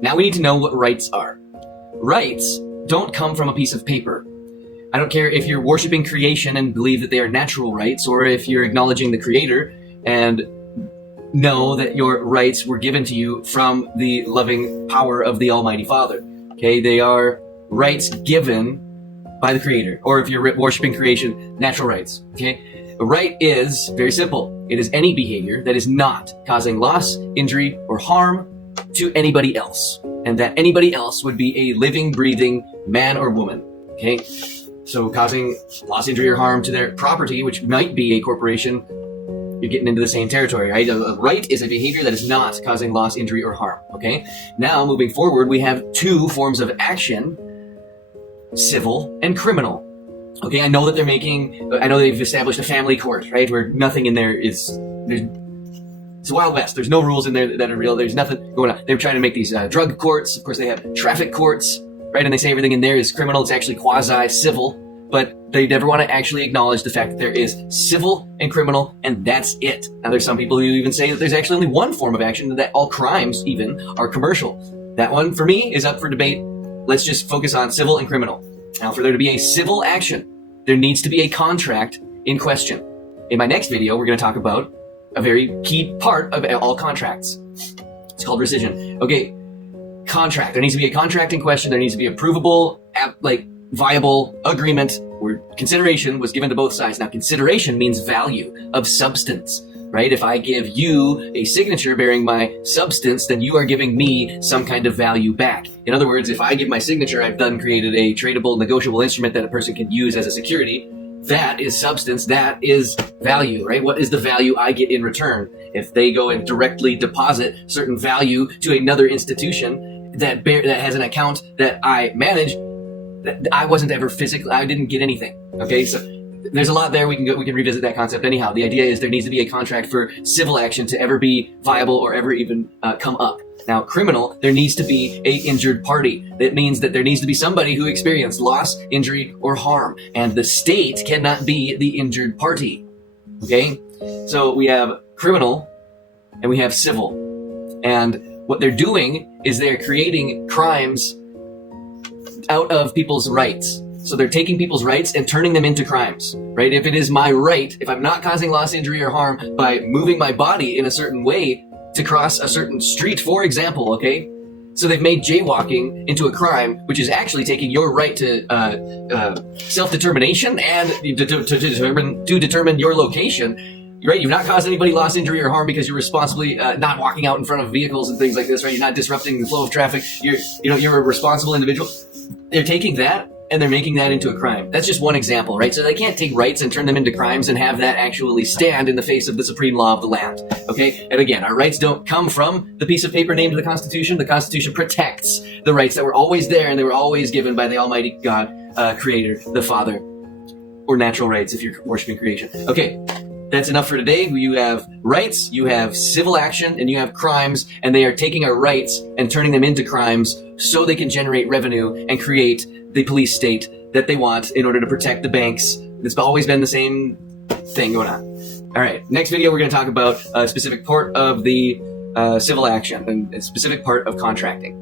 Now we need to know what rights are. Rights don't come from a piece of paper. I don't care if you're worshiping creation and believe that they are natural rights, or if you're acknowledging the Creator and know that your rights were given to you from the loving power of the Almighty Father. Okay, they are rights given by the Creator, or if you're worshiping creation, natural rights. Okay, a right is very simple. It is any behavior that is not causing loss, injury, or harm to anybody else, and that anybody else would be a living, breathing man or woman. Okay, so causing loss, injury, or harm to their property, which might be a corporation, you're getting into the same territory, right? A right is a behavior that is not causing loss, injury, or harm. Okay, now moving forward, we have two forms of action: civil and criminal. Okay, I know that they've established a family court, right, where nothing in there it's Wild West. There's no rules in there that are real. There's nothing going on. They're trying to make these drug courts. Of course, they have traffic courts, right? And they say everything in there is criminal. It's actually quasi-civil, but they never want to actually acknowledge the fact that there is civil and criminal, and that's it. Now, there's some people who even say that there's actually only one form of action, that all crimes even are commercial. That one, for me, is up for debate. Let's just focus on civil and criminal. Now, for there to be a civil action, there needs to be a contract in question. In my next video, we're going to talk about a very key part of all contracts. It's called rescission. Okay, contract. There needs to be a contract in question. There needs to be a provable, viable agreement where consideration was given to both sides. Now, consideration means value of substance, right? If I give you a signature bearing my substance, then you are giving me some kind of value back. In other words, if I give my signature, I've then created a tradable, negotiable instrument that a person can use as a security. That is substance. That is value, right? What is the value I get in return? If they go and directly deposit certain value to another institution that has an account that I manage, I wasn't ever physically, I didn't get anything. Okay, so there's a lot there. We can revisit that concept anyhow. The idea is there needs to be a contract for civil action to ever be viable or ever even come up. Now, criminal, there needs to be a injured party. That means that there needs to be somebody who experienced loss, injury, or harm, and the state cannot be the injured party. Okay, so we have criminal and we have civil, and what they're doing is they're creating crimes out of people's rights. So they're taking people's rights and turning them into crimes, right? If it is my right, if I'm not causing loss, injury, or harm by moving my body in a certain way to cross a certain street, for example, okay? So they've made jaywalking into a crime, which is actually taking your right to self-determination and to determine your location, right? You've not caused anybody loss, injury, or harm because you're responsibly not walking out in front of vehicles and things like this, right? You're not disrupting the flow of traffic. You're a responsible individual. They're taking that and they're making that into a crime. That's just one example, right? So they can't take rights and turn them into crimes and have that actually stand in the face of the supreme law of the land, okay? And again, our rights don't come from the piece of paper named the Constitution. The Constitution protects the rights that were always there and they were always given by the Almighty God, Creator, the Father, or natural rights if you're worshiping creation. Okay, that's enough for today. You have rights, you have civil action, and you have crimes, and they are taking our rights and turning them into crimes so they can generate revenue and create the police state that they want in order to protect the banks. It's always been the same thing going on. All right, next video we're going to talk about a specific part of the civil action and a specific part of contracting.